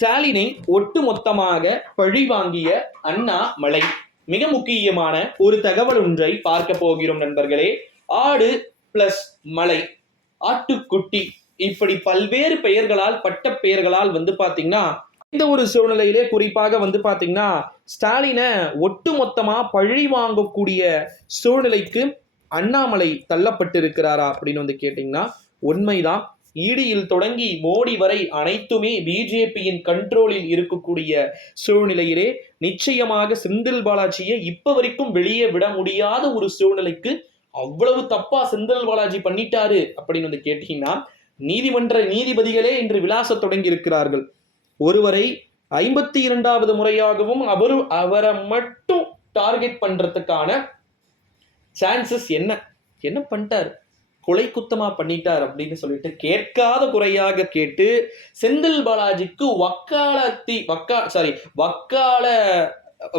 ஸ்டாலினை ஒட்டுமொத்தமாக பழிவாங்கிய அண்ணா மலை. மிக முக்கியமான ஒரு தகவல் ஒன்றை பார்க்க போகிறோம் நண்பர்களே. ஆடு பிளஸ் மலை. ஆட்டுக்குட்டி. இப்படி பல்வேறு பெயர்களால் பட்ட பெயர்களால் வந்து பாத்தீங்கன்னா இந்த ஒரு சூழ்நிலையிலே குறிப்பாக வந்து பாத்தீங்கன்னா ஸ்டாலினை ஒட்டுமொத்தமா பழி வாங்கக்கூடிய சூழ்நிலைக்கு அண்ணாமலை தள்ளப்பட்டிருக்கிறாரா அப்படின்னு வந்து கேட்டிங்கன்னா உண்மைதான். ஈடியில் தொடங்கி மோடி வரை அனைத்துமே பிஜேபியின் கண்ட்ரோலில் இருக்கக்கூடிய சூழ்நிலையிலே நிச்சயமாக செந்தில் பாலாஜியை இப்ப வரைக்கும் வெளியே விட முடியாத ஒரு சூழ்நிலைக்கு அவ்வளவு தப்பா செந்தில் பாலாஜி பண்ணிட்டாரு அப்படின்னு வந்து கேட்டீங்கன்னா நீதிமன்ற நீதிபதிகளே இன்று விலாச தொடங்கி இருக்கிறார்கள் ஒருவரை ஐம்பத்தி இரண்டாவது முறையாகவும் அவர் அவரை மட்டும் டார்கெட் பண்றதுக்கான சான்சஸ் என்ன? என்ன பண்ணிட்டார்? கொலை குத்தமா பண்ணிட்டார் அப்படின்னு சொல்லிட்டு கேட்காத குறையாக கேட்டு செந்தில் பாலாஜிக்கு வக்காலத்தி வக்கா சாரி வக்கால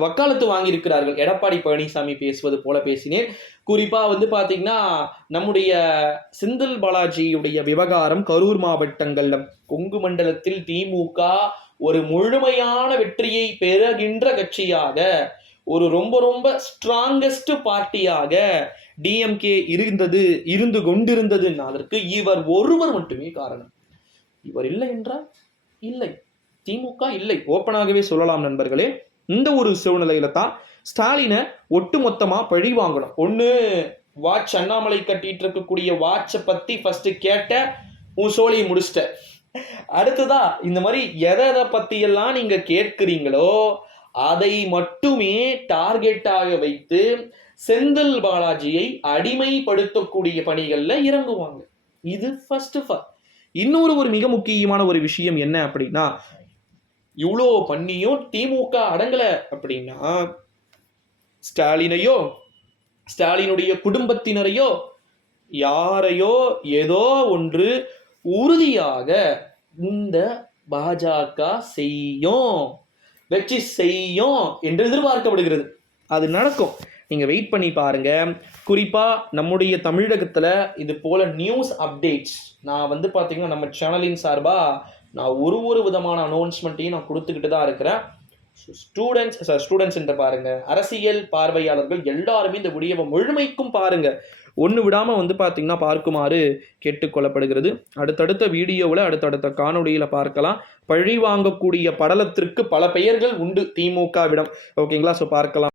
வக்காலத்து வாங்கியிருக்கிறார்கள். எடப்பாடி பழனிசாமி பேசுவது போல பேசினேன். குறிப்பாக வந்து பார்த்தீங்கன்னா நம்முடைய செந்தில் பாலாஜியுடைய விவகாரம் கரூர் மாவட்டங்கள்ல கொங்கு மண்டலத்தில் திமுக ஒரு முழுமையான வெற்றியை பெறுகின்ற கட்சியாக ஒரு ரொம்ப ரொம்ப ஸ்ட்ராங்கஸ்ட் பார்ட்டியாக டிஎம்கே இருந்தது இருந்து கொண்டிருந்தது அதற்கு இவர் ஒருவர் மட்டுமே காரணம். இவர் இல்லை என்றால் இல்லை. திமுக இல்லை. ஓப்பனாகவே சொல்லலாம் நண்பர்களே. இந்த ஒரு சூழ்நிலையில தான் ஸ்டாலினை ஒட்டுமொத்தமாக பழி வாங்கணும். ஒன்று வாட்ச் அண்ணாமலை கட்டிட்டு இருக்கக்கூடிய வாட்சை பத்தி ஃபர்ஸ்ட் கேட்ட உன் சோழியை முடிச்சிட்ட. அடுத்ததா இந்த மாதிரி எதை எதை பற்றியெல்லாம் நீங்க கேட்கிறீங்களோ அதை மட்டுமே டார்கெட்டாக வைத்து செந்தில் பாலாஜியை அடிமைப்படுத்தக்கூடிய பணிகளில் இறங்குவாங்க. இது ஃபர்ஸ்ட் இன்னொரு ஒரு மிக முக்கியமான ஒரு விஷயம் என்ன அப்படின்னா இவ்வளோ பண்ணியும் திமுக அடங்கலை அப்படின்னா ஸ்டாலினையோ ஸ்டாலினுடைய குடும்பத்தினரையோ யாரையோ ஏதோ ஒன்று உறுதியாக இந்த பாஜக செய்யும். வெற்றி செய்யும் என்று எதிர்பார்க்கப்படுகிறது. அது நடக்கும். நீங்கள் வெயிட் பண்ணி பாருங்க. குறிப்பாக நம்முடைய தமிழகத்தில் இது போல நியூஸ் அப்டேட்ஸ் நான் வந்து பார்த்தீங்கன்னா நம்ம சேனலின் சார்பாக நான் ஒரு ஒரு விதமான அனௌன்ஸ்மெண்ட்டையும் நான் கொடுத்துக்கிட்டு தான் இருக்கிறேன். ஸ்டூடெண்ட்ஸ் சார் ஸ்டூடெண்ட்ஸ் என்று பாருங்க. அரசியல் பார்வையாளர்கள் எல்லாருமே இந்த முடியவை முழுமைக்கும் பாருங்க. ஒன்று விடாமல் வந்து பார்த்திங்கன்னா பார்க்குமாறு கேட்டுக்கொள்ளப்படுகிறது அடுத்தடுத்த வீடியோவில் அடுத்தடுத்த காணொலியில் பார்க்கலாம். பழி வாங்கக்கூடிய படலத்திற்கு பல பெயர்கள் உண்டு திமுகவிடம். ஓகேங்களா? ஸோ பார்க்கலாம்.